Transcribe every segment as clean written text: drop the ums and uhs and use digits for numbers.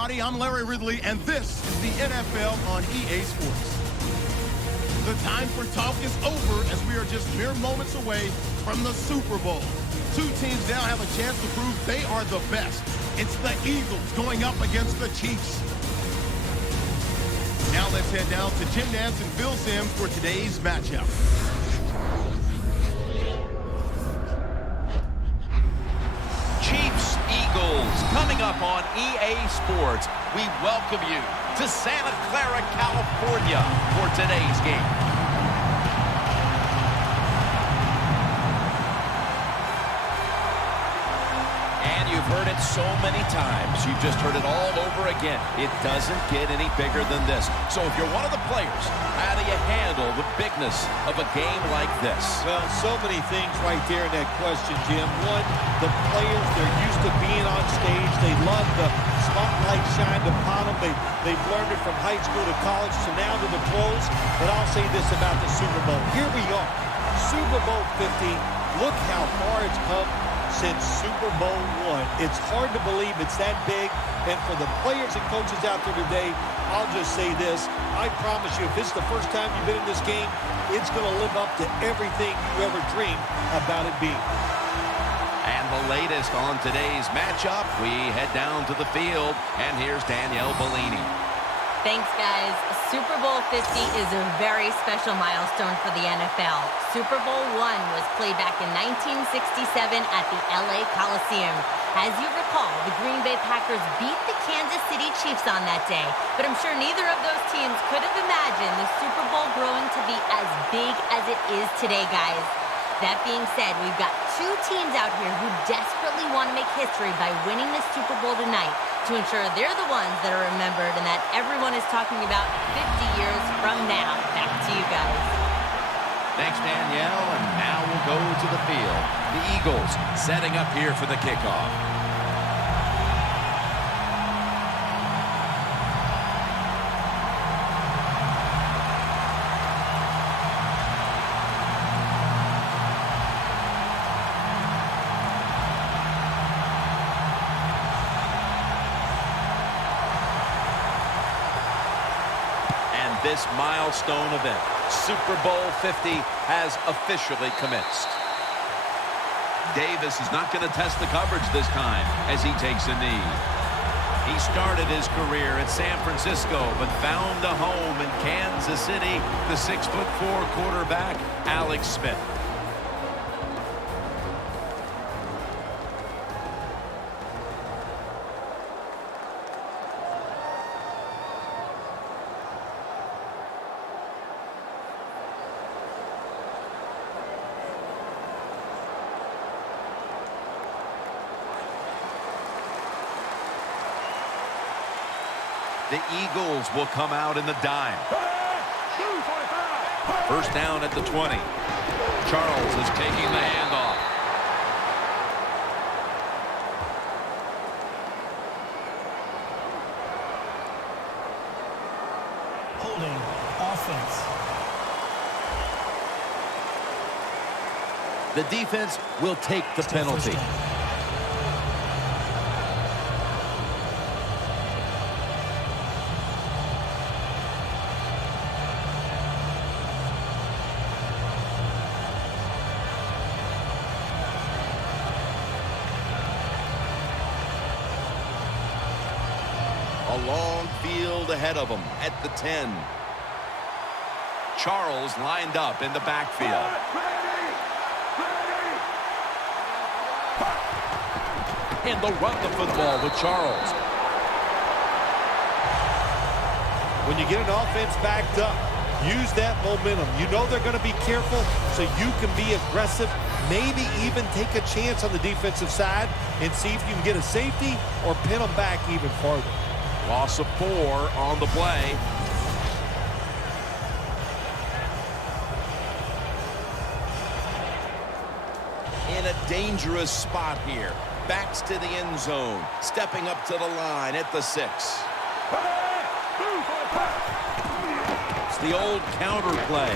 everybody. I'm Larry Ridley, and this is the NFL on EA Sports. The time for talk is over as we are just mere moments away from the Super Bowl. Two teams now have a chance to prove they are the best. It's the Eagles going up against the Chiefs. Now let's head down to Jim Nantz and Phil Simms for today's matchup. Chiefs-Eagles coming up on EA Sports. We welcome you to Santa Clara, California for today's game. You've heard it so many times. You've just heard it all over again. It doesn't get any bigger than this. So if you're one of the players, how do you handle the bigness of a game like this? Well, so many things right there in that question, Jim. One, the players, they're used to being on stage. They love the spotlight shined upon them. They've learned it from high school to college to now to the pros. But I'll say this about the Super Bowl. Here we are, Super Bowl 50. Look how far it's come since Super Bowl I. It's hard to believe it's that big. And for the players and coaches out there today, I'll just say this. I promise you, if it's the first time you've been in this game, it's going to live up to everything you ever dreamed about it being. And the latest on today's matchup, we head down to the field, and here's Danielle Bellini. Thanks, guys. Super Bowl 50 is a very special milestone for the NFL. Super Bowl I was played back in 1967 at the LA Coliseum. As you recall, the Green Bay Packers beat the Kansas City Chiefs on that day. But I'm sure neither of those teams could have imagined the Super Bowl growing to be as big as it is today, guys. That being said, we've got two teams out here who desperately want to make history by winning the Super Bowl tonight to ensure they're the ones that are remembered and that everyone is talking about 50 years from now. Back to you guys. Thanks, Danielle, and now we'll go to the field. The Eagles setting up here for the kickoff. This milestone event, Super Bowl 50, has officially commenced. Davis is not going to test the coverage this time as he takes a knee. He started his career at San Francisco, but found a home in Kansas City, the 6'4" quarterback, Alex Smith. The Eagles will come out in the dime. First down at the 20. Charles is taking the handoff. Holding offense. The defense will take the penalty. A long field ahead of him at the 10. Charles lined up in the backfield. And they'll run the football with Charles. When you get an offense backed up, use that momentum. You know they're going to be careful, so you can be aggressive, maybe even take a chance on the defensive side and see if you can get a safety or pin them back even farther. Loss of 4 on the play. In a dangerous spot here. Backs to the end zone. Stepping up to the line at the 6. It's the old counter play.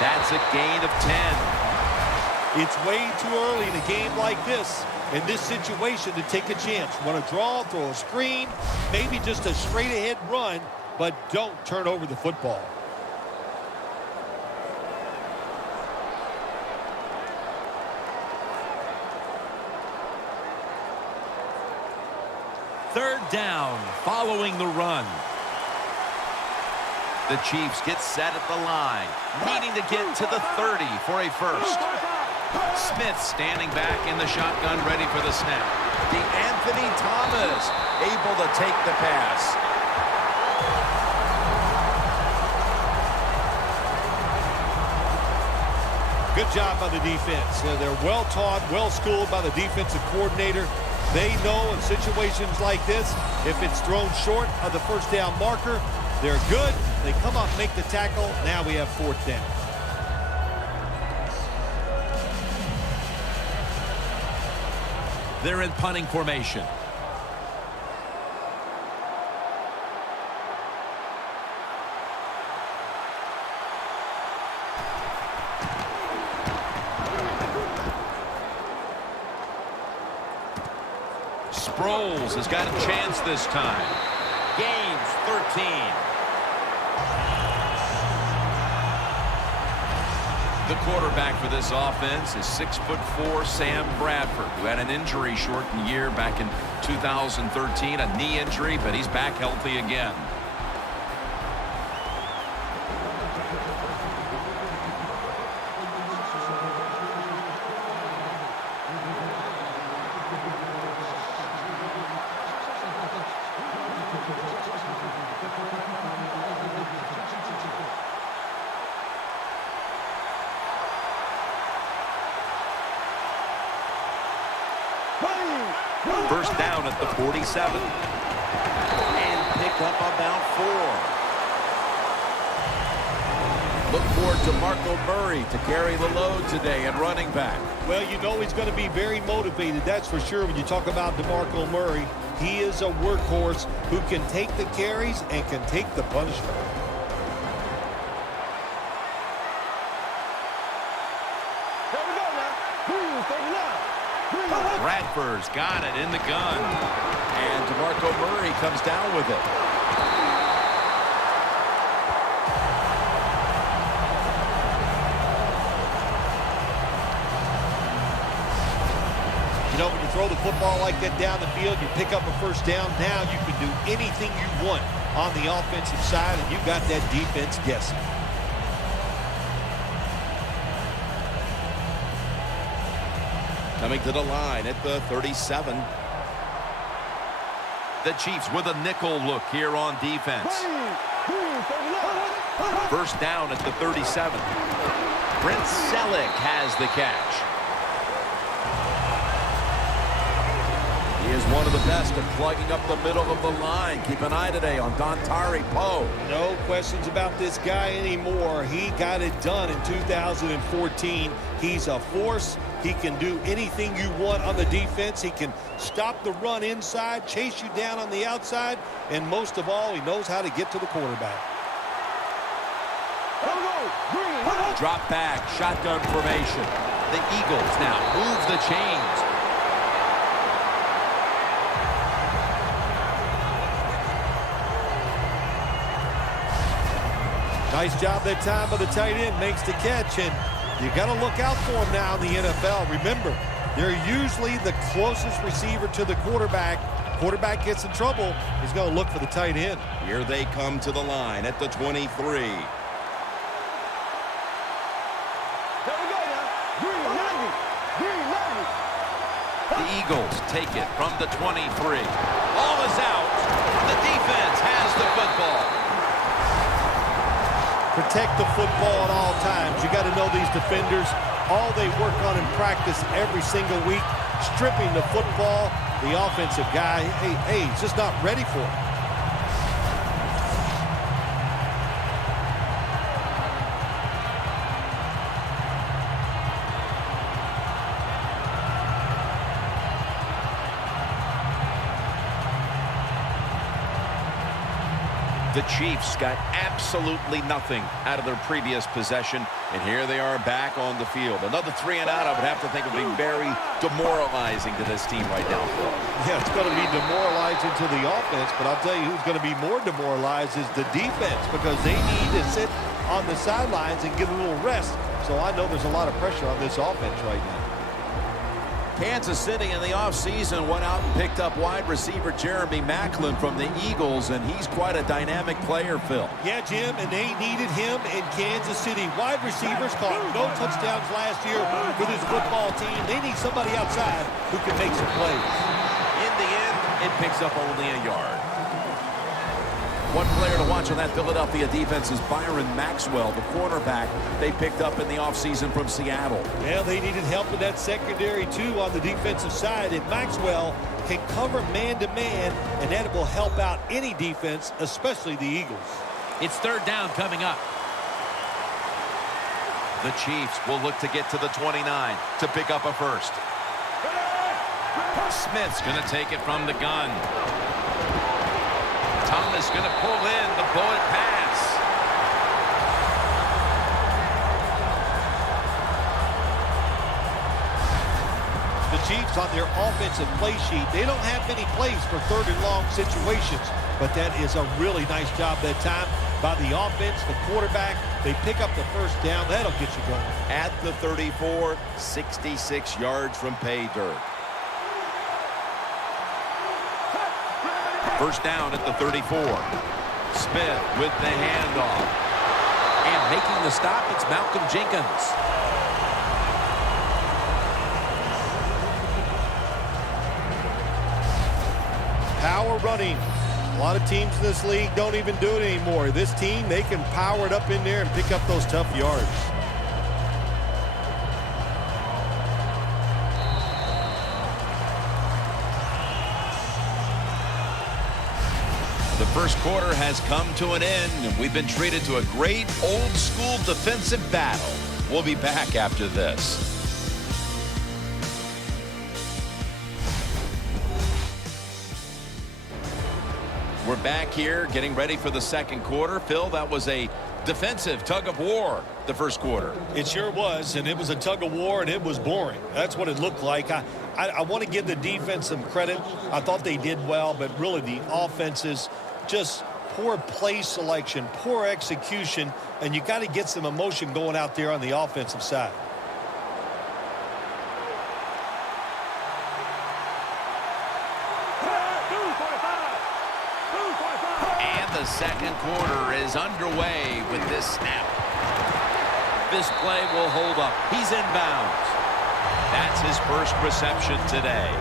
That's a gain of 10. It's way too early in a game like this in this situation to take a chance. Want to draw, throw a screen, maybe just a straight-ahead run, but don't turn over the football. Third down following the run. The Chiefs get set at the line, needing to get to the 30 for a first. Smith standing back in the shotgun, ready for the snap. DeAnthony Thomas able to take the pass. Good job by the defense. They're well taught, well schooled by the defensive coordinator. They know in situations like this, if it's thrown short of the first down marker, they're good. They come up, make the tackle. Now we have fourth down. They're in punting formation. Sproles has got a chance this time. Gains 13. The quarterback for this offense is 6'4" Sam Bradford, who had an injury-shortened year back in 2013, a knee injury, but he's back healthy again. First down at the 47. And pick up about 4. Look for DeMarco Murray to carry the load today at running back. Well, you know he's going to be very motivated, that's for sure. When you talk about DeMarco Murray, he is a workhorse who can take the carries and can take the punishment. Bradford's got it in the gun. And DeMarco Murray comes down with it. You know, when you throw the football like that down the field, you pick up a first down. Now you can do anything you want on the offensive side, and you got that defense guessing. Coming to the line at the 37. The Chiefs with a nickel look here on defense. First down at the 37. Brent Selleck has the catch. He is one of the best at plugging up the middle of the line. Keep an eye today on Dontari Poe. No questions about this guy anymore. He got it done in 2014. He's a force. He can do anything you want on the defense. He can stop the run inside, chase you down on the outside, and most of all, he knows how to get to the quarterback. Drop back, shotgun formation. The Eagles now move the chains. Nice job that time by the tight end, makes the catch, and you got to look out for him now in the NFL. Remember, they're usually the closest receiver to the quarterback. Quarterback gets in trouble, he's going to look for the tight end. Here they come to the line at the 23. The Eagles take it from the 23. Ball is out. The defense has the football. Protect the football at all times. You got to know these defenders, all they work on in practice every single week, stripping the football. The offensive guy, hey, he's just not ready for it. The The Chiefs got absolutely nothing out of their previous possession, and here they are back on the field. Another 3 and out, I would have to think, would be very demoralizing to this team right now, Phil. Yeah, it's going to be demoralizing to the offense, but I'll tell you who's going to be more demoralized is the defense, because they need to sit on the sidelines and get a little rest. So I know there's a lot of pressure on this offense right now. Kansas City in the offseason went out and picked up wide receiver Jeremy Maclin from the Eagles, and he's quite a dynamic player, Phil. Yeah, Jim, and they needed him in Kansas City. Wide receivers caught no touchdowns last year with his football team. They need somebody outside who can make some plays. In the end, it picks up only a yard. One player to watch on that Philadelphia defense is Byron Maxwell, the cornerback they picked up in the offseason from Seattle. Yeah, they needed help in that secondary, too, on the defensive side. And Maxwell can cover man-to-man, and that will help out any defense, especially the Eagles. It's third down coming up. The Chiefs will look to get to the 29 to pick up a first. Smith's going to take it from the gun. Thomas going to pull in the bullet pass. The Chiefs on their offensive play sheet, they don't have many plays for third and long situations, but that is a really nice job that time by the offense, the quarterback. They pick up the first down. That'll get you going. At the 34, 66 yards from pay dirt. First down at the 34. Smith with the handoff. And making the stop, it's Malcolm Jenkins. Power running. A lot of teams in this league don't even do it anymore. This team, they can power it up in there and pick up those tough yards. The first quarter has come to an end, and we've been treated to a great old-school defensive battle. We'll be back after this. We're back here getting ready for the second quarter. Phil, that was a defensive tug-of-war the first quarter. It sure was, and it was a tug-of-war, and it was boring. That's what it looked like. I want to give the defense some credit. I thought they did well, but really the offenses, just poor play selection, poor execution, and you got to get some emotion going out there on the offensive side. And the second quarter is underway with this snap. This play will hold up. He's inbounds. That's his first reception today.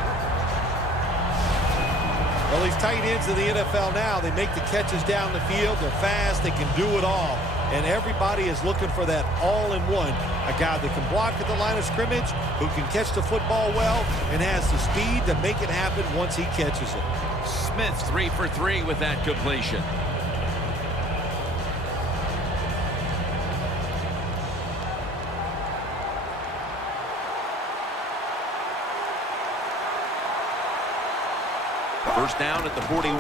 Well, these tight ends in the NFL now, they make the catches down the field. They're fast. They can do it all. And everybody is looking for that all-in-one. A guy that can block at the line of scrimmage, who can catch the football well, and has the speed to make it happen once he catches it. Smith 3 for 3 with that completion. First down at the 41.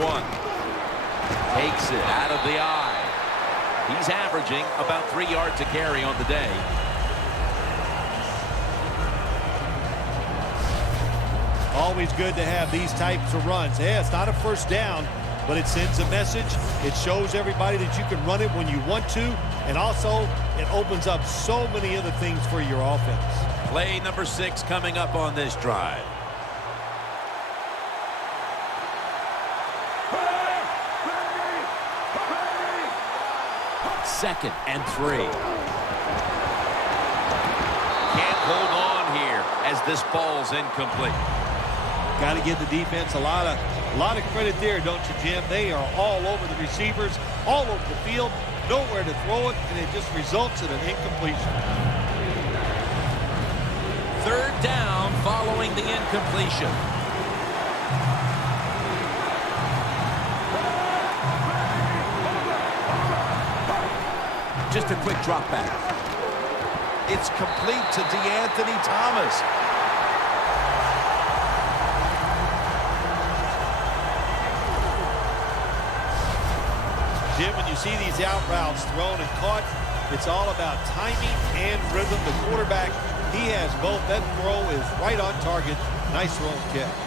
Takes it out of the eye. He's averaging about 3 yards a carry on the day. Always good to have these types of runs. Yeah, it's not a first down, but it sends a message. It shows everybody that you can run it when you want to, and also it opens up so many other things for your offense. Play number 6 coming up on this drive. Second and 3. Can't hold on here as this ball's incomplete. Got to give the defense a lot of credit there, don't you, Jim? They are all over the receivers, all over the field, nowhere to throw it, and it just results in an incompletion. Third down following the incompletion. Just a quick drop back. It's complete to DeAnthony Thomas. Jim, when you see these out routes thrown and caught, it's all about timing and rhythm. The quarterback, he has both. That throw is right on target. Nice throw and catch.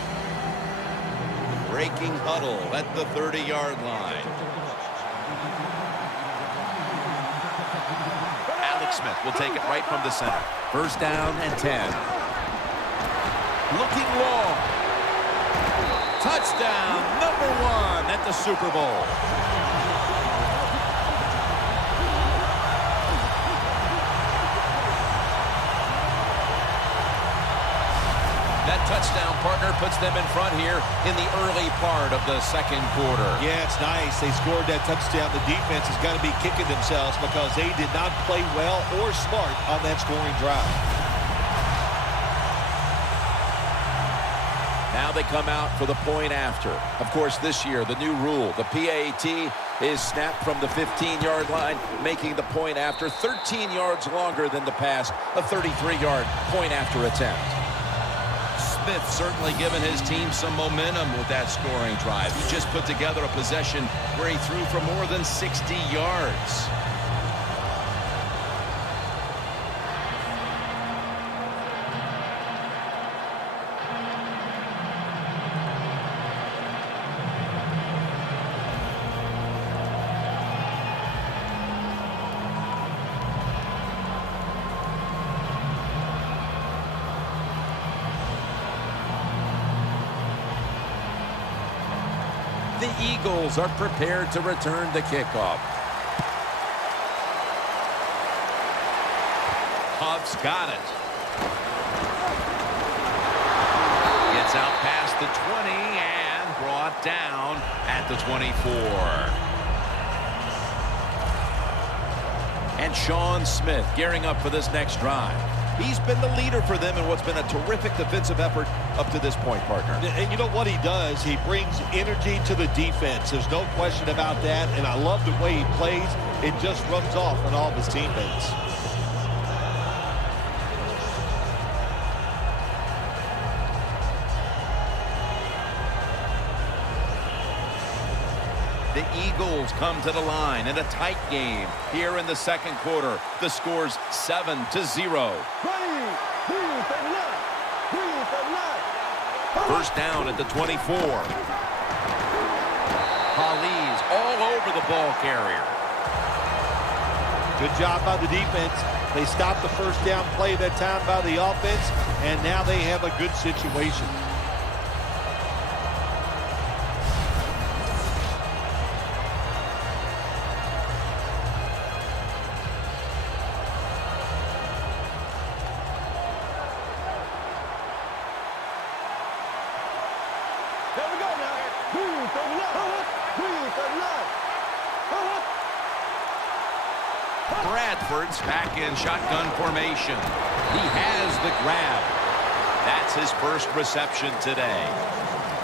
Breaking huddle at the 30-yard line. Alex Smith will take it right from the center. First down and 10. Looking long. Touchdown, number 1 at the Super Bowl. That touchdown, partner, puts them in front here in the early part of the second quarter. Yeah, it's nice. They scored that touchdown. The defense has got to be kicking themselves because they did not play well or smart on that scoring drive. Now they come out for the point after. Of course, this year, the new rule, the PAT, is snapped from the 15-yard line, making the point after 13 yards longer than the past, a 33-yard point after attempt. Smith certainly given his team some momentum with that scoring drive. He just put together a possession where he threw for more than 60 yards. The Eagles are prepared to return the kickoff. Huff's got it. Gets out past the 20 and brought down at the 24. And Sean Smith gearing up for this next drive. He's been the leader for them in what's been a terrific defensive effort up to this point, partner. And you know what he does? He brings energy to the defense. There's no question about that. And I love the way he plays. It just rubs off on all of his teammates. The Eagles come to the line in a tight game here in the second quarter. The score's 7-0. First down at the 24. Holly's all over the ball carrier. Good job by the defense. They stopped the first down play that time by the offense, and now they have a good situation. Bradford's back in shotgun formation. He has the grab. That's his first reception today.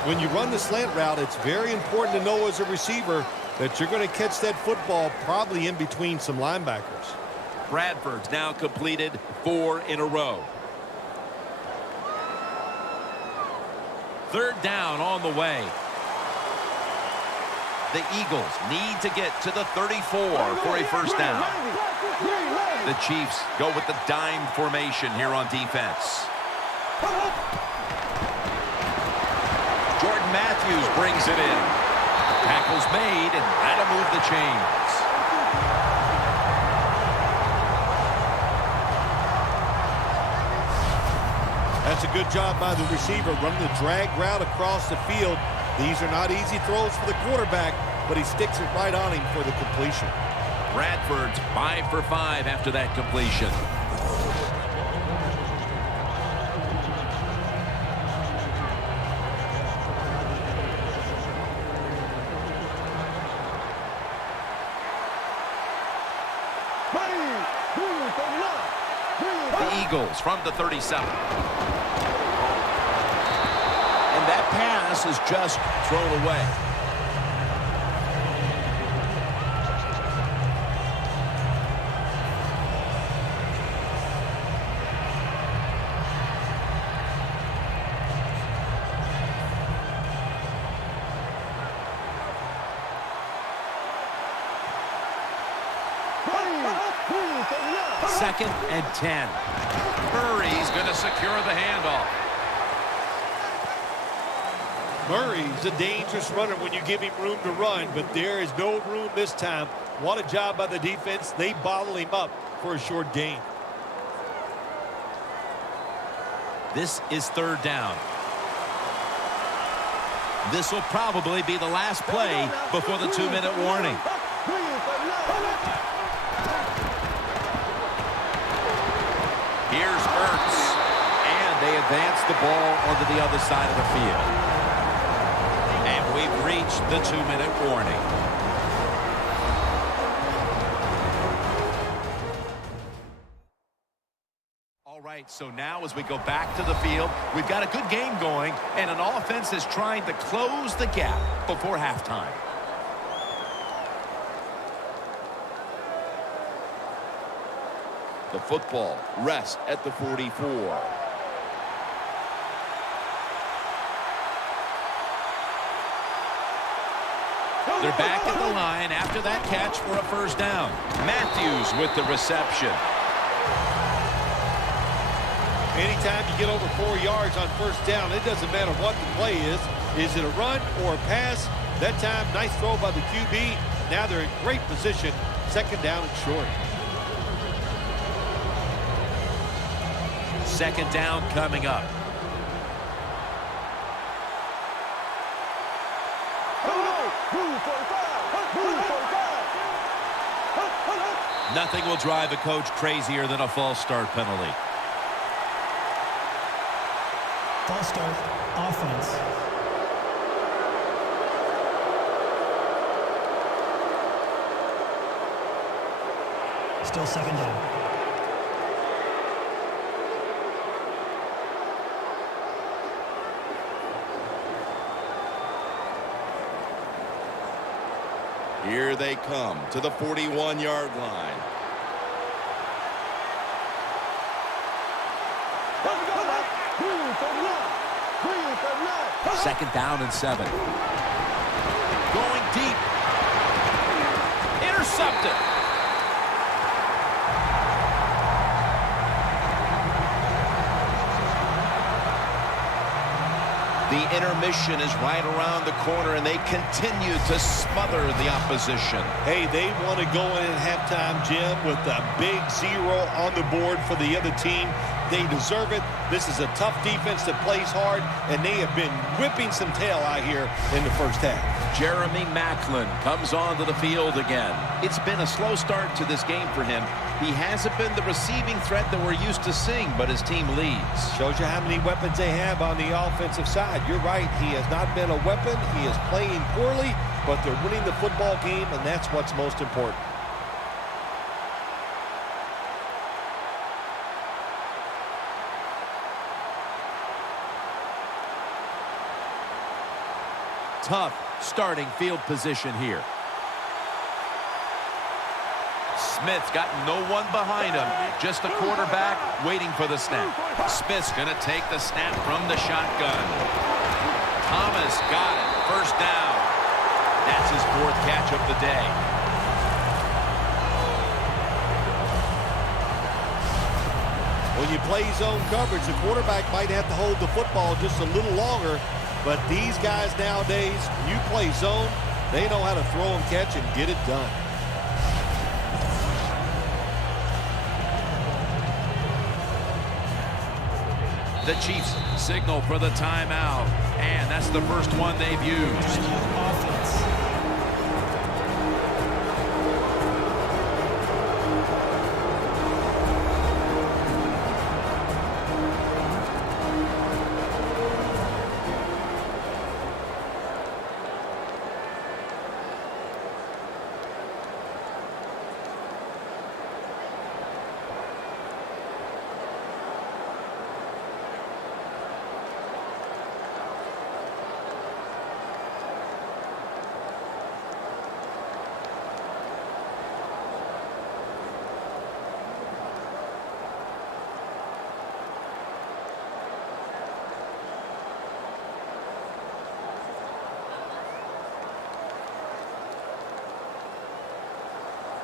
When you run the slant route, it's very important to know as a receiver that you're going to catch that football probably in between some linebackers. Bradford's now completed 4 in a row. Third down on the way. The Eagles need to get to the 34 for a first down. The Chiefs go with the dime formation here on defense. Jordan Matthews brings it in. Tackle's made, and that'll move the chains. That's a good job by the receiver, running the drag route across the field. These are not easy throws for the quarterback, but he sticks it right on him for the completion. Bradford's 5 for 5 after that completion. The Eagles from the 37. And that pass is just thrown away. 2nd and 10. Murray's going to secure the handoff. Murray's a dangerous runner when you give him room to run, but there is no room this time. What a job by the defense. They bottle him up for a short gain. This is 3rd down. This will probably be the last play before the 2-minute warning. Here's Ertz. And they advance the ball onto the other side of the field. And we've reached the 2-minute warning. All right, so now as we go back to the field, we've got a good game going, and an offense is trying to close the gap before halftime. The football rests at the 44. They're back at the line after that catch for a 1st down. Matthews with the reception. Anytime you get over 4 yards on 1st down, it doesn't matter what the play is. Is it a run or a pass? That time, nice throw by the QB. Now they're in great position. 2nd down and short. 2nd down coming up. Nothing will drive a coach crazier than a false start penalty. False start, offense. Still 2nd down. Here they come to the 41-yard line. Second down and 7. Going deep. Intercepted. The intermission is right around the corner, and they continue to smother the opposition. Hey, they want to go in at halftime, Jim, with a big 0 on the board for the other team. They deserve it. This is a tough defense that plays hard, and they have been whipping some tail out here in the 1st half. Jeremy Maclin comes onto the field again. It's been a slow start to this game for him. He hasn't been the receiving threat that we're used to seeing, but his team leads. Shows you how many weapons they have on the offensive side. You're right. He has not been a weapon. He is playing poorly, but they're winning the football game, and that's what's most important. Tough starting field position here. Smith's got no one behind him. Just a quarterback waiting for the snap. Smith's going to take the snap from the shotgun. Thomas got it. 1st down. That's his 4th catch of the day. When you play zone coverage, the quarterback might have to hold the football just a little longer. But these guys nowadays, when you play zone, they know how to throw and catch and get it done. The Chiefs signal for the timeout, and that's the first one they've used. Offense.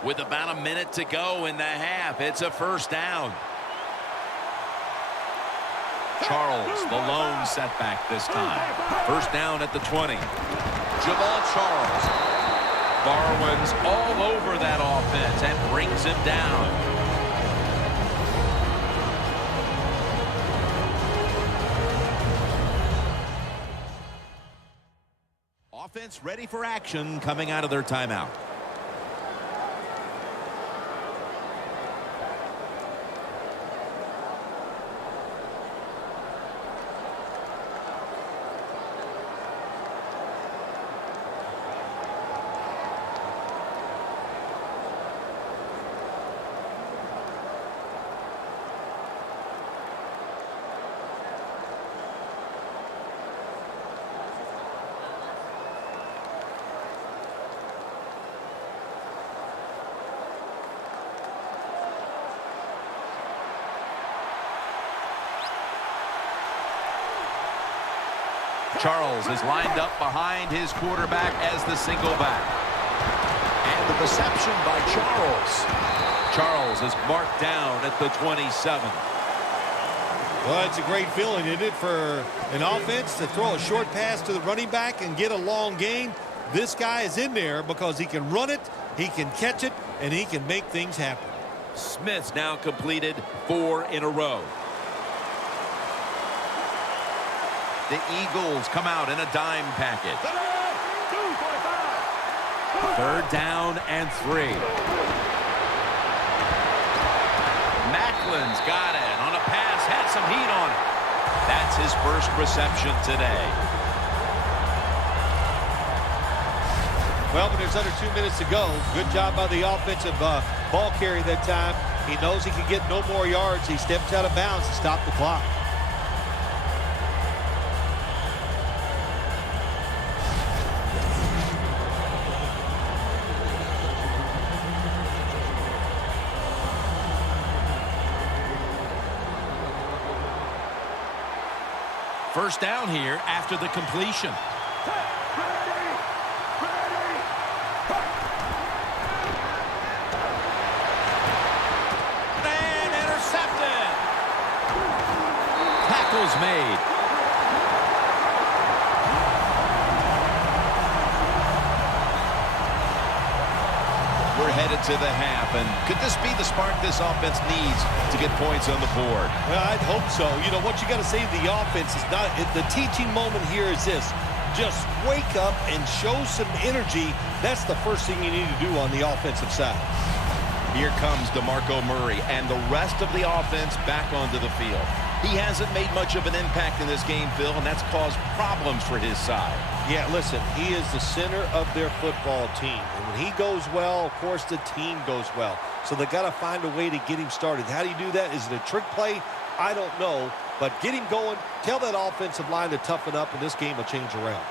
With about a minute to go in the half, it's a first down. Charles, the lone setback this time. First down at the 20. Jamal Charles. Barwin's all over that offense and brings him down. Offense ready for action coming out of their timeout. Charles is lined up behind his quarterback as the single back. And the reception by Charles. Charles is marked down at the 27. Well, it's a great feeling, isn't it, for an offense to throw a short pass to the running back and get a long gain. This guy is in there because he can run it, he can catch it, and he can make things happen. Smith's now completed 4 in a row. The Eagles come out in a dime package. Third down and 3. Macklin's got it on a pass, had some heat on it. That's his first reception today. Well, but there's under 2 minutes to go. Good job by the offensive ball carrier that time. He knows he can get no more yards. He steps out of bounds to stop the clock. First down here after the completion. And intercepted. Tackles made. We're headed to the half, and could this be the spark this offense needs to get points on the board? Well, I'd hope so. You know, what you got to say to the offense is not – the teaching moment here is this. Just wake up and show some energy. That's the first thing you need to do on the offensive side. Here comes DeMarco Murray and the rest of the offense back onto the field. He hasn't made much of an impact in this game, Phil, and that's caused problems for his side. Yeah, listen, he is the center of their football team. And when he goes well, of course, the team goes well. So they got to find a way to get him started. How do you do that? Is it a trick play? I don't know. But get him going. Tell that offensive line to toughen up, and this game will change around.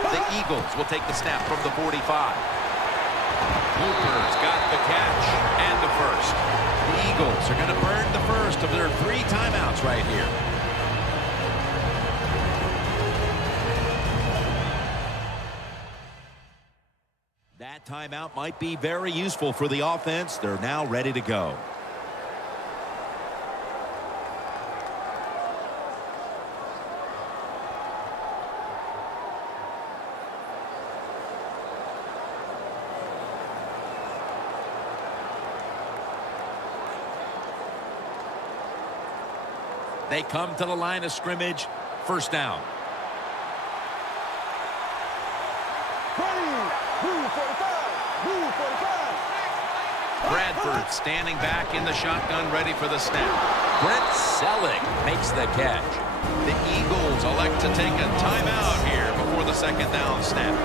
The Eagles will take the snap from the 45. Cooper's got the catch and the first. The Eagles are going to burn the first of their 3 timeouts right here. That timeout might be very useful for the offense. They're now ready to go. They come to the line of scrimmage. First down. Bradford standing back in the shotgun, ready for the snap. Brent Selleck makes the catch. The Eagles elect to take a timeout here before the second down snap.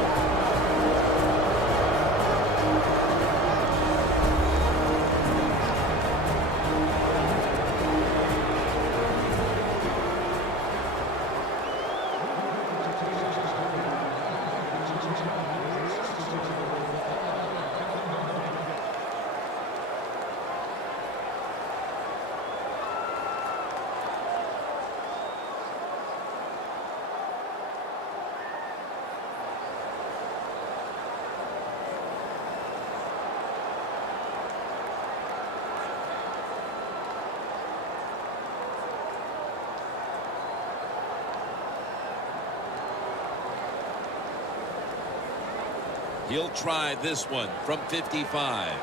He'll try this one from 55.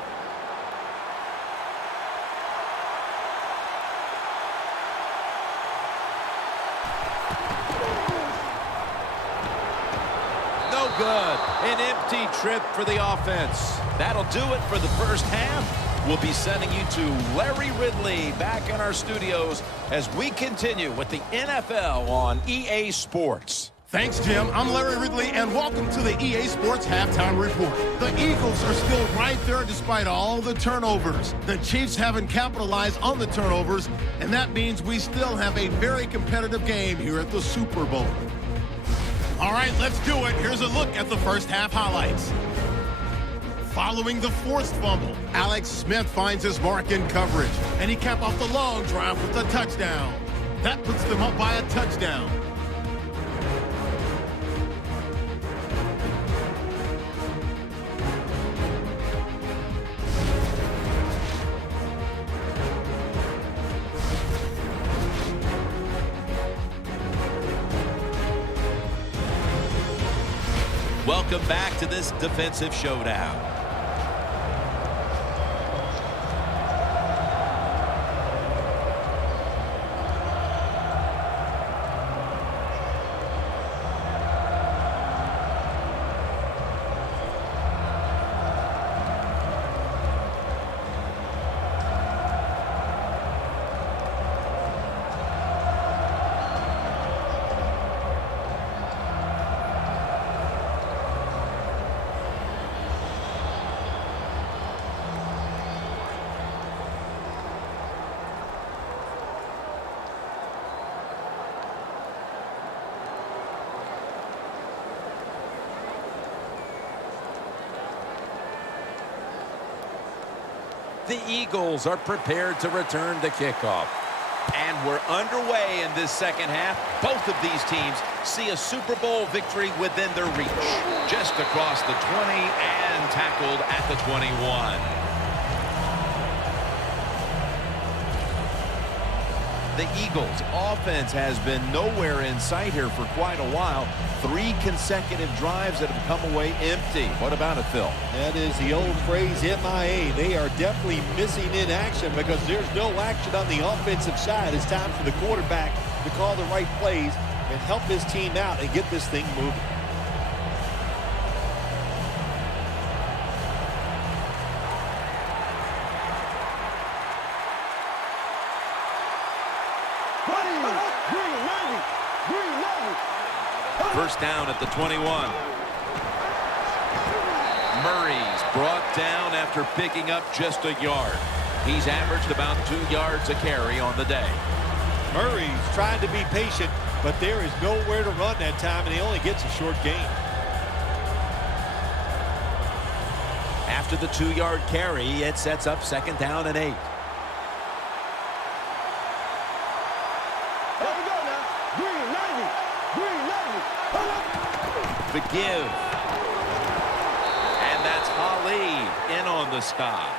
No good. An empty trip for the offense. That'll do it for the first half. We'll be sending you to Larry Ridley back in our studios as we continue with the NFL on EA Sports. Thanks, Jim. I'm Larry Ridley, and welcome to the EA Sports Halftime Report. The Eagles are still right there despite all the turnovers. The Chiefs haven't capitalized on the turnovers, and that means we still have a very competitive game here at the Super Bowl. All right, let's do it. Here's a look at the first half highlights. Following the forced fumble, Alex Smith finds his mark in coverage, and he capped off the long drive with a touchdown. That puts them up by a touchdown. Welcome back to this defensive showdown. The Eagles are prepared to return the kickoff. And we're underway in this second half. Both of these teams see a Super Bowl victory within their reach. Just across the 20 and tackled at the 21. The Eagles' offense has been nowhere in sight here for quite a while. 3 consecutive drives that have come away empty. What about it, Phil? That is the old phrase, MIA. They are definitely missing in action because there's no action on the offensive side. It's time for the quarterback to call the right plays and help his team out and get this thing moving. First down at the 21. Murray's brought down after picking up just a yard. He's averaged about 2 yards a carry on the day. Murray's trying to be patient, but there is nowhere to run that time, and he only gets a short gain. After the 2-yard carry, it sets up second down and 8. The give. And that's Ali in on the stop.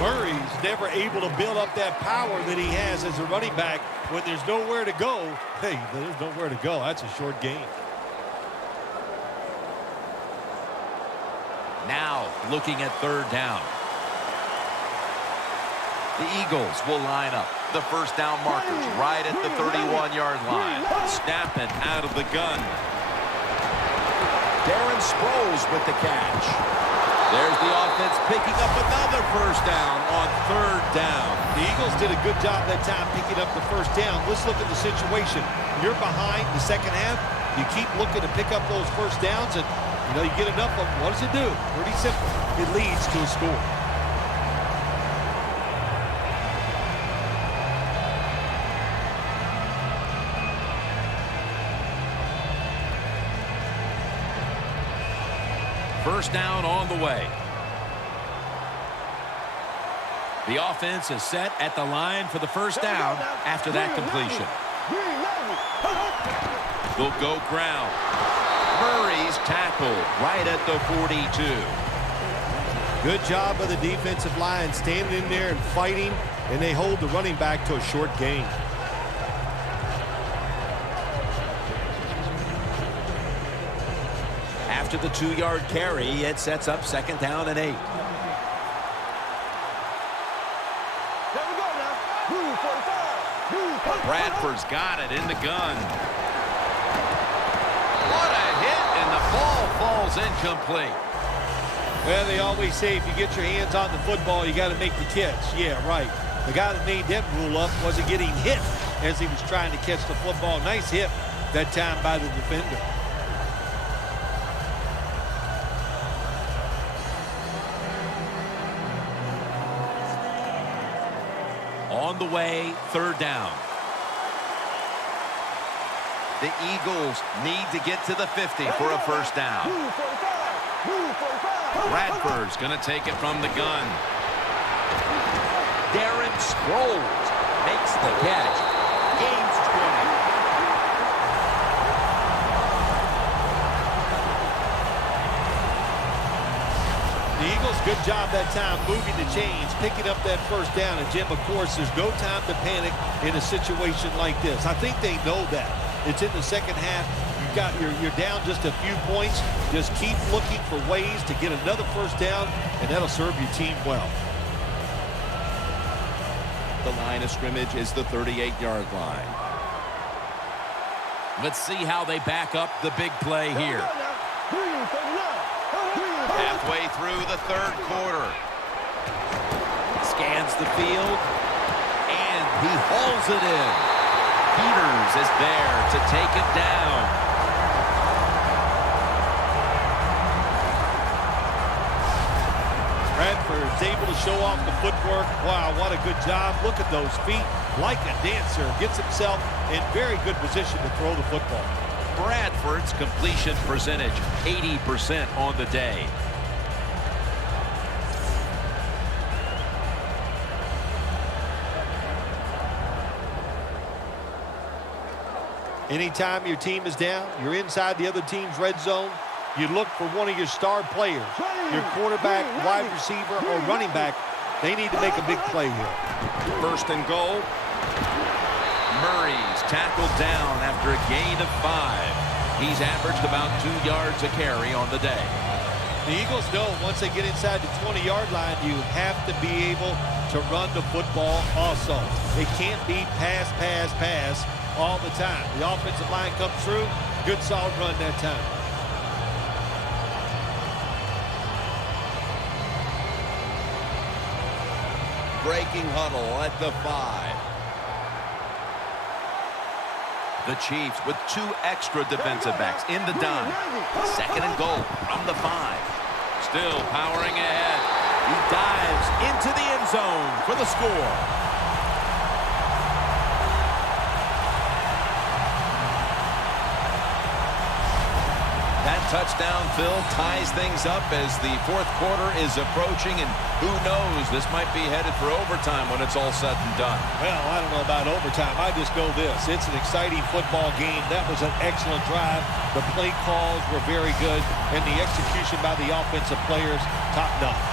Murray's never able to build up that power that he has as a running back. When there's nowhere to go, hey, there's nowhere to go. That's a short gain. Now looking at third down. The Eagles will line up. The first down markers right at the 31-yard line. Snapping out of the gun. Darren Sproles with the catch. There's the offense picking up another first down on third down. The Eagles did a good job that time picking up the first down. Let's look at the situation. You're behind the second half. You keep looking to pick up those first downs, and you get enough of them. What does it do? Pretty simple. It leads to a score. First down on the way. The offense is set at the line for the first down after that completion. They'll go ground. Murray's tackled right at the 42. Good job of the defensive line standing in there and fighting, and they hold the running back to a short gain. after the 2-yard carry, it sets up 2nd down and 8. Bradford's got it in the gun. What a hit, and the ball falls incomplete. Well, they always say if you get your hands on the football, you got to make the catch. Yeah, right. The guy that made that rule up wasn't getting hit as he was trying to catch the football. Nice hit that time by the defender. On the way, 3rd down. The Eagles need to get to the 50 for a 1st down. Bradford's going to take it from the gun. Darren Sproles makes the catch. Gains 20. The Eagles, good job that time moving the chains, picking up that 1st down. And, Jim, of course, there's no time to panic in a situation like this. I think they know that. It's in the 2nd half. You're down just a few points. Just keep looking for ways to get another 1st down, and that'll serve your team well. The line of scrimmage is the 38-yard line. Let's see how they back up the big play here. Halfway through the 3rd quarter. Scans the field, and he hauls it in. Peters is there to take it down. Bradford's able to show off the footwork. Wow, what a good job. Look at those feet. Like a dancer. Gets himself in very good position to throw the football. Bradford's completion percentage, 80% on the day. Anytime your team is down, you're inside the other team's red zone, you look for one of your star players, your quarterback, wide receiver, or running back. They need to make a big play here. 1st and goal. Murray's tackled down after a gain of 5. He's averaged about 2 yards a carry on the day. The Eagles know once they get inside the 20-yard line, you have to be able to run the football also. It can't be pass, pass, pass all the time. The offensive line comes through. Good, solid run that time. Breaking huddle at the 5. The Chiefs with 2 extra defensive backs in the dime. 2nd and goal from the 5. Still powering ahead. He dives into the end zone for the score. That touchdown, Phil, ties things up as the 4th quarter is approaching, and who knows, this might be headed for overtime when it's all said and done. Well, I don't know about overtime. I just know this. It's an exciting football game. That was an excellent drive. The play calls were very good, and the execution by the offensive players, top-notch.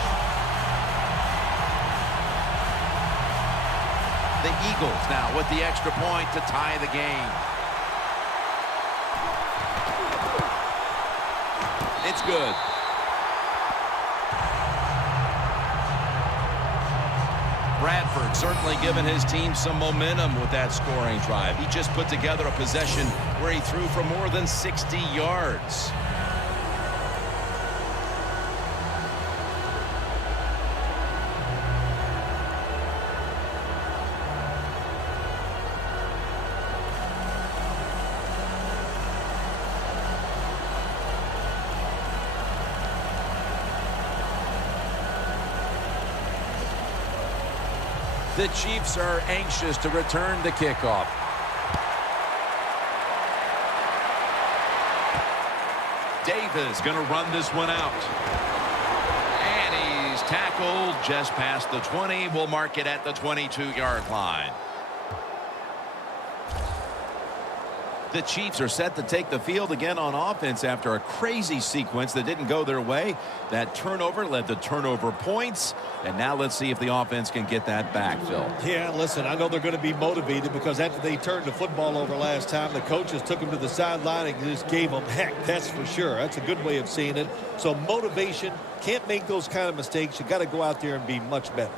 The Eagles now with the extra point to tie the game. It's good. Bradford certainly given his team some momentum with that scoring drive. He just put together a possession where he threw for more than 60 yards. The Chiefs are anxious to return the kickoff. Davis going to run this one out. And he's tackled just past the 20. We'll mark it at the 22-yard line. The Chiefs are set to take the field again on offense after a crazy sequence that didn't go their way. That turnover led to turnover points. And now let's see if the offense can get that back, Phil. Yeah, listen, I know they're going to be motivated because after they turned the football over last time, the coaches took them to the sideline and just gave them heck. That's for sure. That's a good way of seeing it. So motivation, can't make those kind of mistakes. You got to go out there and be much better.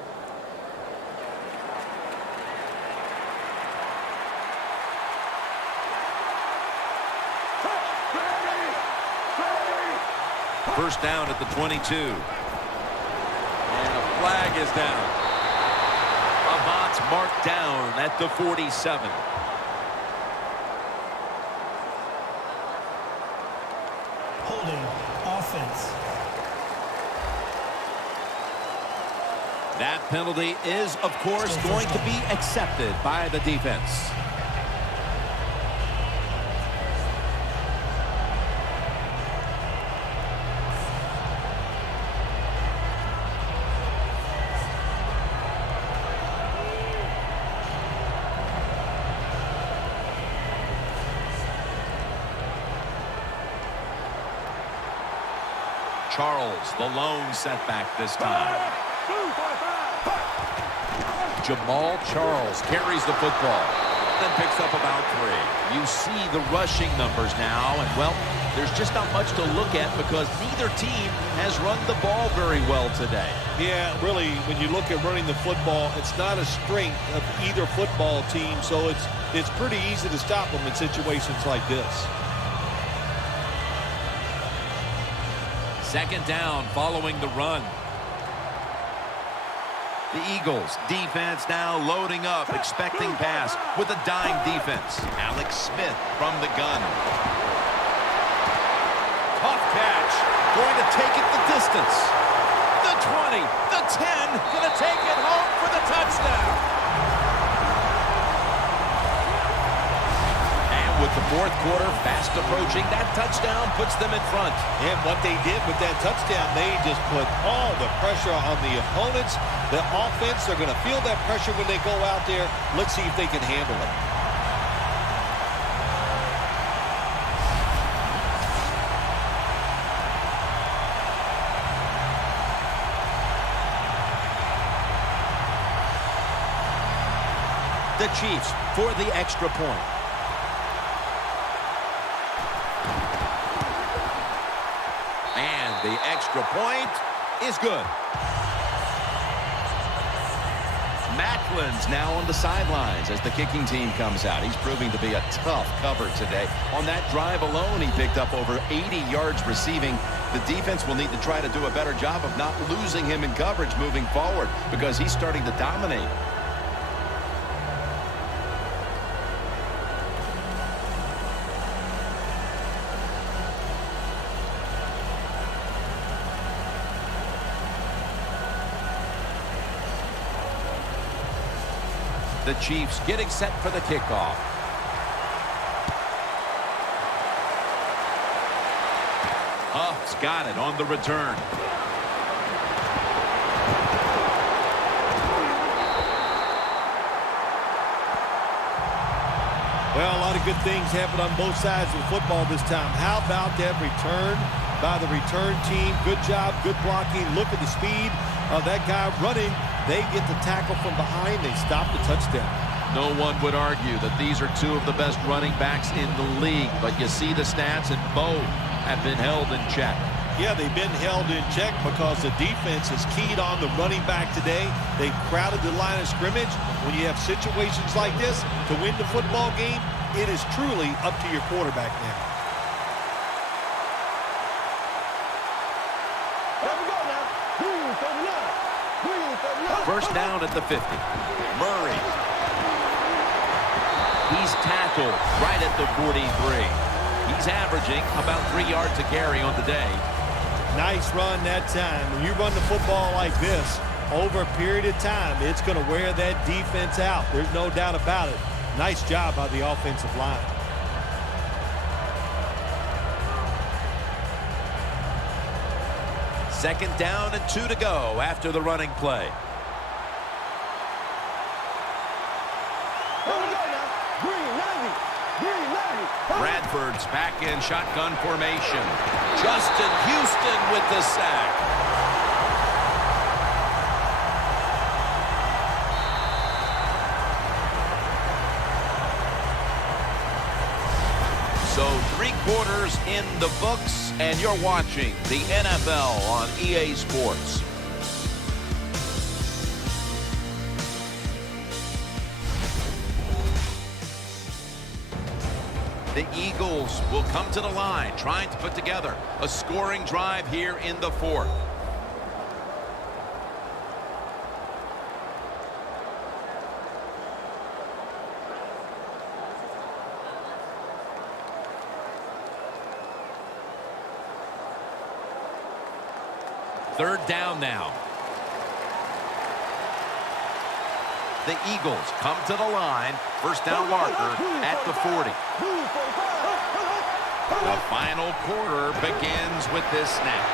First down at the 22. And a flag is down. Avant's marked down at the 47. Holding offense. That penalty is, of course, going to be accepted by the defense. Charles, the lone setback this time. Jamal Charles carries the football, then picks up about 3. You see the rushing numbers now, and, well, there's just not much to look at because neither team has run the ball very well today. Yeah, really, when you look at running the football, it's not a strength of either football team, so it's pretty easy to stop them in situations like this. Second down following the run. The Eagles defense now loading up, expecting pass with a dime defense. Alex Smith from the gun. Tough catch. Going to take it the distance. The 20, the 10, going to take it home for the touchdown. With the fourth quarter fast approaching, that touchdown puts them in front. And what they did with that touchdown, they just put all the pressure on the opponents. The offense, they're going to feel that pressure when they go out there. Let's see if they can handle it. The Chiefs for the extra point. The extra point is good. Macklin's now on the sidelines as the kicking team comes out. He's proving to be a tough cover today. On that drive alone, he picked up over 80 yards receiving. The defense will need to try to do a better job of not losing him in coverage moving forward because he's starting to dominate. The Chiefs getting set for the kickoff. Huff's got it on the return. Well, a lot of good things happen on both sides of the football this time. How about that return by the return team? Good job, good blocking. Look at the speed of that guy running. They get the tackle from behind. They stop the touchdown. No one would argue that these are two of the best running backs in the league, but you see the stats, and both have been held in check. Yeah, they've been held in check because the defense is keyed on the running back today. They crowded the line of scrimmage. When you have situations like this to win the football game, it is truly up to your quarterback now. First down at the 50. Murray. He's tackled right at the 43. He's averaging about 3 yards a carry on the day. Nice run that time. When you run the football like this over a period of time, it's going to wear that defense out. There's no doubt about it. Nice job by the offensive line. Second down and 2 to go after the running play. Edwards back in shotgun formation. Justin Houston with the sack. So 3 quarters in the books, and you're watching the NFL on EA Sports. The Eagles will come to the line, trying to put together a scoring drive here in the 4th. Third down now. The Eagles come to the line. First down marker at the 40. The final quarter begins with this snap.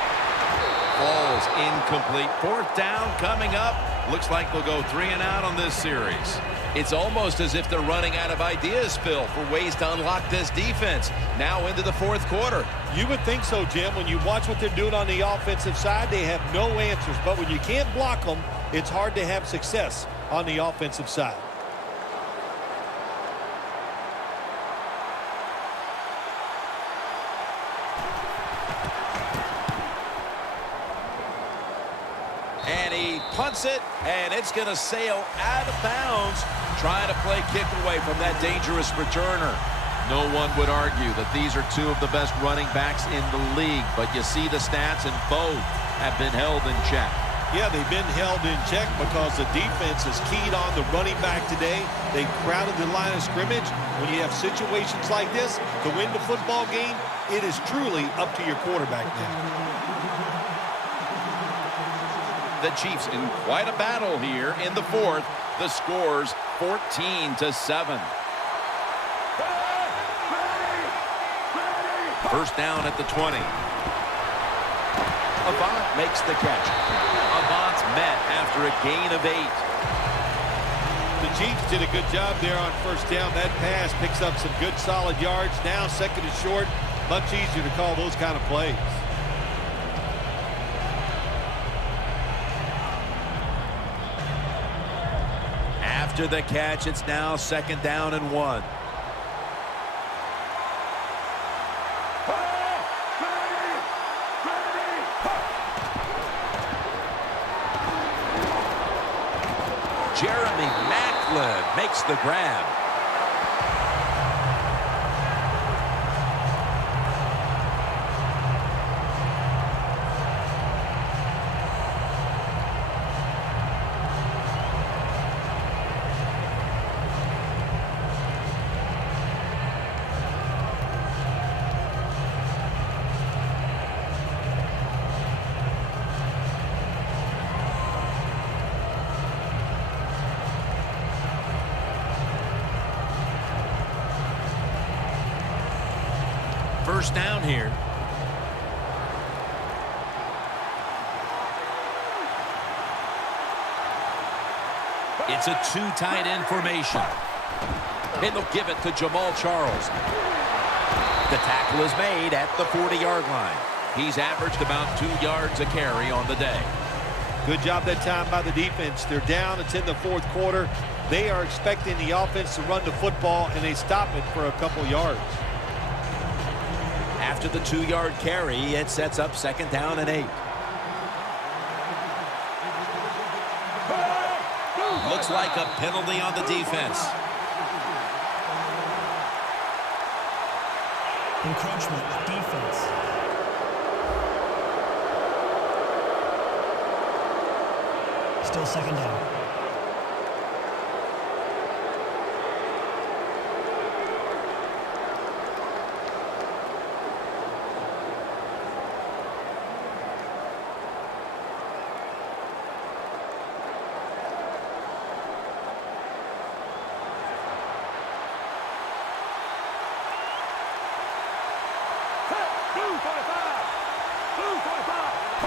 Falls incomplete. 4th down coming up. Looks like they'll go 3 and out on this series. It's almost as if they're running out of ideas, Phil, for ways to unlock this defense. Now into the 4th quarter. You would think so, Jim. When you watch what they're doing on the offensive side, they have no answers. But when you can't block them, it's hard to have success on the offensive side. And he punts it, and it's going to sail out of bounds, trying to play kick away from that dangerous returner. No one would argue that these are 2 of the best running backs in the league, but you see the stats, and both have been held in check. Yeah, they've been held in check because the defense is keyed on the running back today. They crowded the line of scrimmage. When you have situations like this, to win the football game, it is truly up to your quarterback now. The Chiefs in quite a battle here in the 4th. The score's 14-7. First down at the 20. Avant makes the catch. Avant's met after a gain of 8. The Chiefs did a good job there on first down. That pass picks up some good solid yards. Now 2nd and short. Much easier to call those kind of plays. After the catch, it's now 2nd down and 1. Jeremy Maclin makes the grab. First down here. It's a 2 tight end formation. And they'll give it to Jamal Charles. The tackle is made at the 40-yard line. He's averaged about 2 yards a carry on the day. Good job that time by the defense. They're down. It's in the 4th quarter. They are expecting the offense to run the football, and they stop it for a couple yards. After the 2-yard carry, it sets up 2nd down and 8. Looks like a penalty on the defense. Encroachment, defense. Still 2nd down.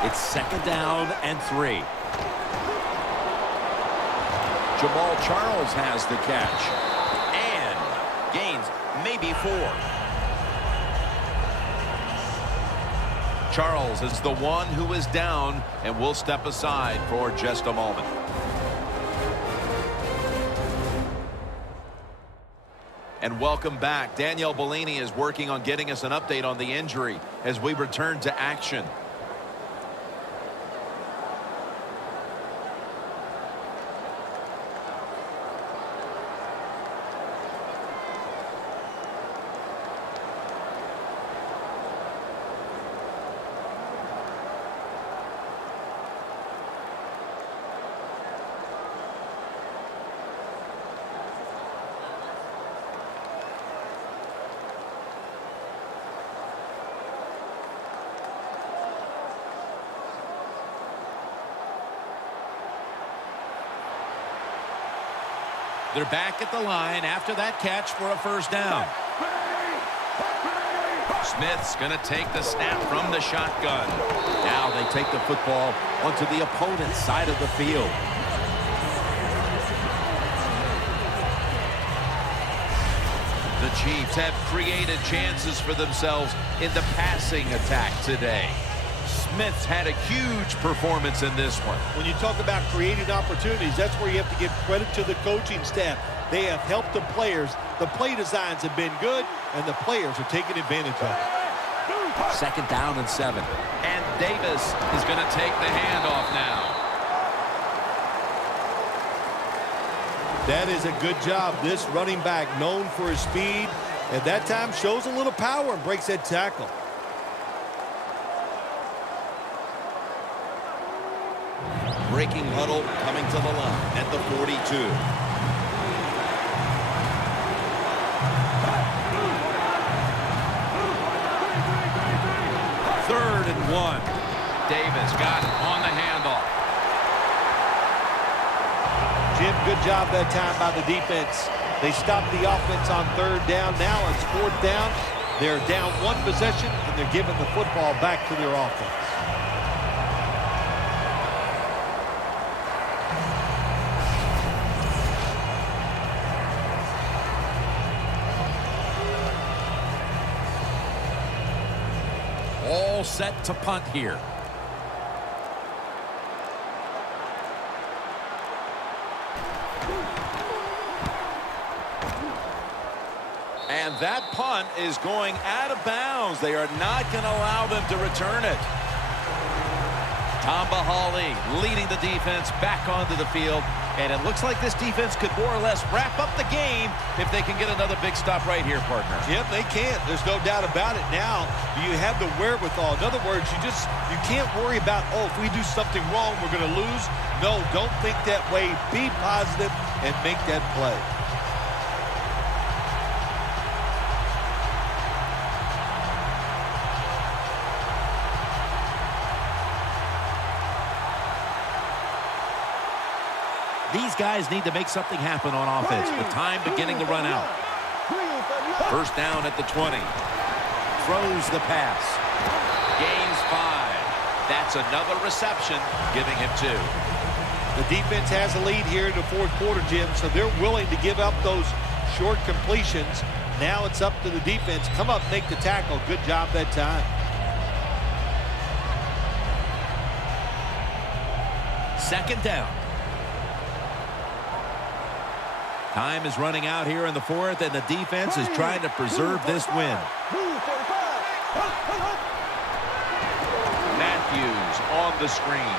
It's 2nd down and 3. Jamal Charles has the catch. And gains maybe 4. Charles is the one who is down, and will step aside for just a moment. And welcome back. Danielle Bellini is working on getting us an update on the injury as we return to action. They're back at the line after that catch for a first down. Smith's going to take the snap from the shotgun. Now they take the football onto the opponent's side of the field. The Chiefs have created chances for themselves in the passing attack today. Smith's had a huge performance in this one. When you talk about creating opportunities, that's where you have to give credit to the coaching staff. They have helped the players. The play designs have been good, and the players are taking advantage of it. Second down and 7. And Davis is going to take the handoff now. That is a good job. This running back, known for his speed, and that time shows a little power and breaks that tackle. Breaking huddle coming to the line at the 42. Third and 1. Davis got it on the handoff. Jim, good job that time by the defense. They stopped the offense on third down. Now it's fourth down. They're down one possession, and they're giving the football back to their offense. All set to punt here. And that punt is going out of bounds. They are not going to allow them to return it. Tamba Hawley leading the defense back onto the field. And it looks like this defense could more or less wrap up the game if they can get another big stop right here, partner. Yep, they can. There's no doubt about it. Now, do you have the wherewithal? In other words, you can't worry about, oh, if we do something wrong, we're going to lose. No, don't think that way. Be positive and make that play. These guys need to make something happen on offense with time beginning to run out. First down at the 20. Throws the pass. Gains 5. That's another reception, giving him 2. The defense has a lead here in the fourth quarter, Jim, so they're willing to give up those short completions. Now it's up to the defense. Come up, make the tackle. Good job that time. Second down. Time is running out here in the fourth, and the defense is trying to preserve this win. Matthews on the screen.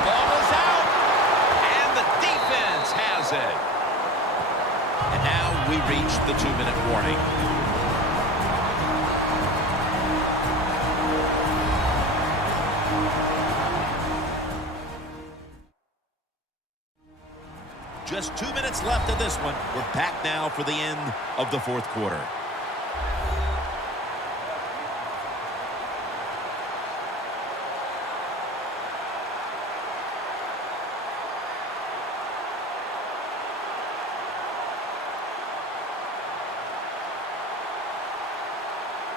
Ball is out, and the defense has it. And now we reach the 2-minute warning. Just 2 minutes left in this one. We're back now for the end of the fourth quarter.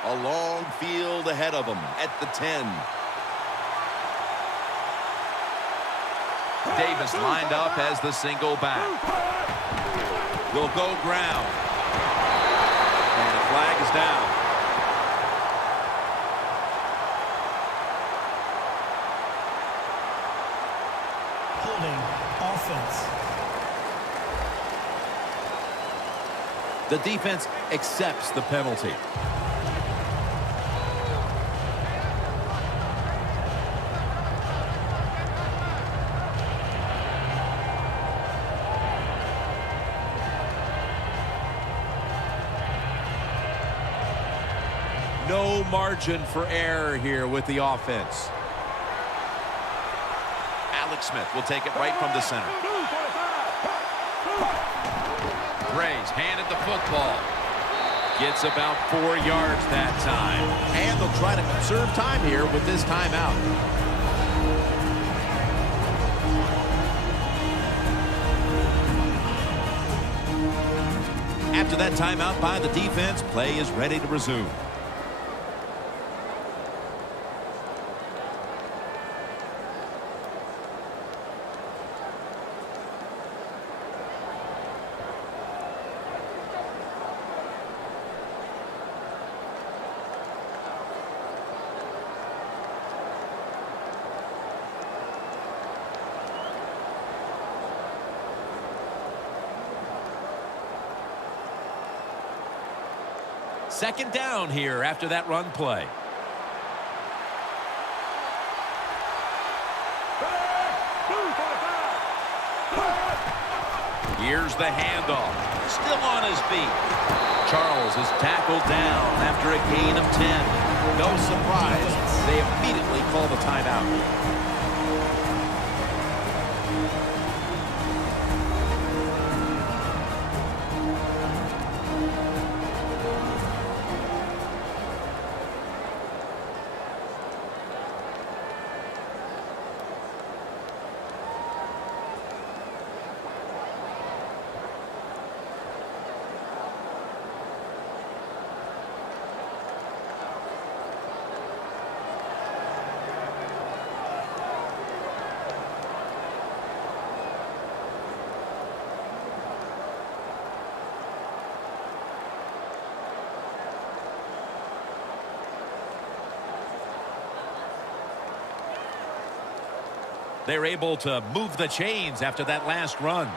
A long field ahead of them at the 10. Davis lined up as the single back. Will go ground. And the flag is down. Holding offense. The defense accepts the penalty. No margin for error here with the offense. Alex Smith will take it right from the center. Gray's handed the football. Gets about 4 yards that time. And they'll try to conserve time here with this timeout. After that timeout by the defense, play is ready to resume. Second down here after that run play. Here's the handoff. Still on his feet. Charles is tackled down after a gain of 10. No surprise, they immediately call the timeout. They're able to move the chains after that last run.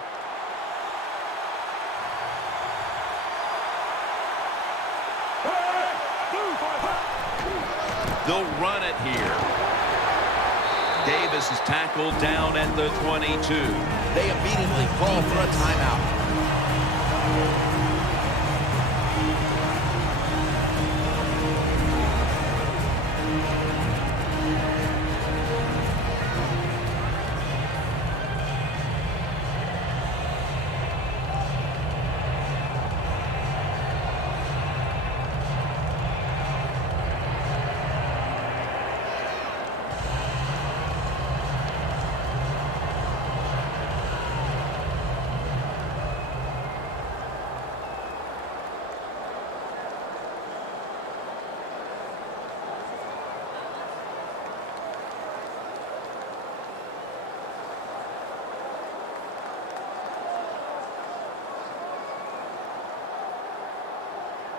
They'll run it here. Davis is tackled down at the 22. They immediately call for a timeout.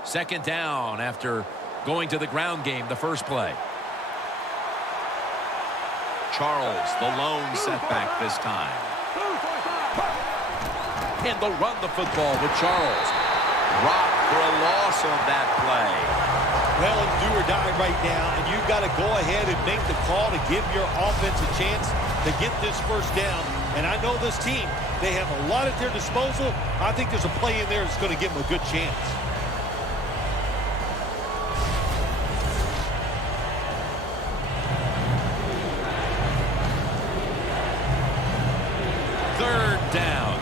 Second down after going to the ground game the first play. Charles, the lone setback this time. And they'll run the football with Charles. Rock for a loss on that play. Well, it's do or die right now, and you've got to go ahead and make the call to give your offense a chance to get this first down. And I know this team, they have a lot at their disposal. I think there's a play in there that's going to give them a good chance. Third down.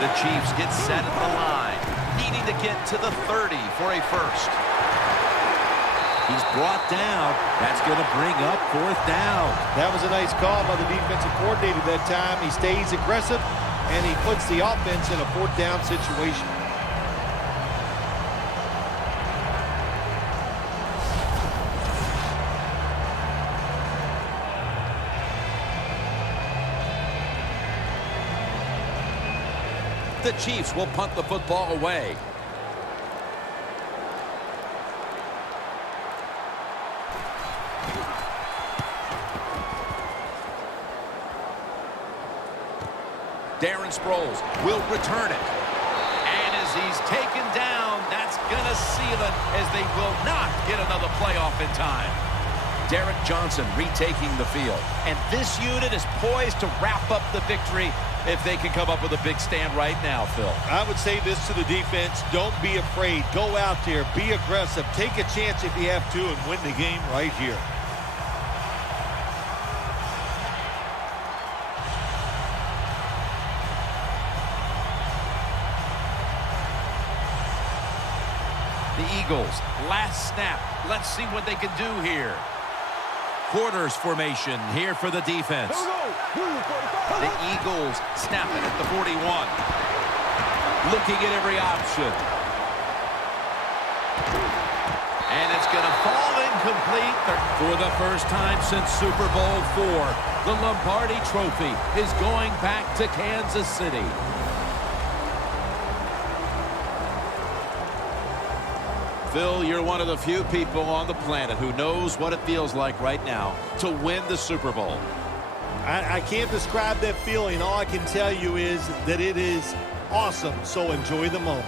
The Chiefs get set at the line, needing to get to the 30 for a first. He's brought down. That's going to bring up fourth down. That was a nice call by the defensive coordinator that time. He stays aggressive, and he puts the offense in a fourth down situation. The Chiefs will punt the football away. Darren Sproles will return it. And as he's taken down, that's going to seal it as they will not get another playoff in time. Derek Johnson retaking the field. And this unit is poised to wrap up the victory if they can come up with a big stand right now, Phil. I would say this to the defense: don't be afraid. Go out there, be aggressive, take a chance if you have to, and win the game right here. The Eagles, last snap. Let's see what they can do here. Quarters formation here for the defense. The Eagles snap it at the 41. Looking at every option. And it's going to fall incomplete. For the first time since Super Bowl IV, the Lombardi Trophy is going back to Kansas City. Phil, you're one of the few people on the planet who knows what it feels like right now to win the Super Bowl. I can't describe that feeling. All I can tell you is that it is awesome, so enjoy the moment.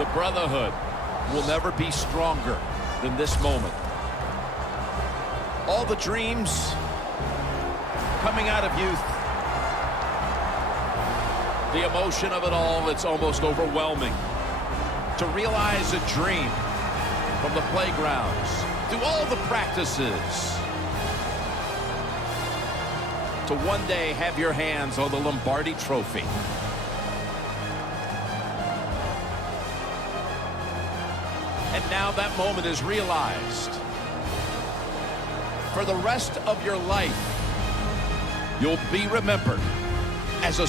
The brotherhood will never be stronger than this moment. All the dreams coming out of youth. The emotion of it all, it's almost overwhelming. To realize a dream from the playgrounds, through all the practices, To one day have your hands on the Lombardi Trophy. and now that moment is realized. For the rest of your life, you'll be remembered as a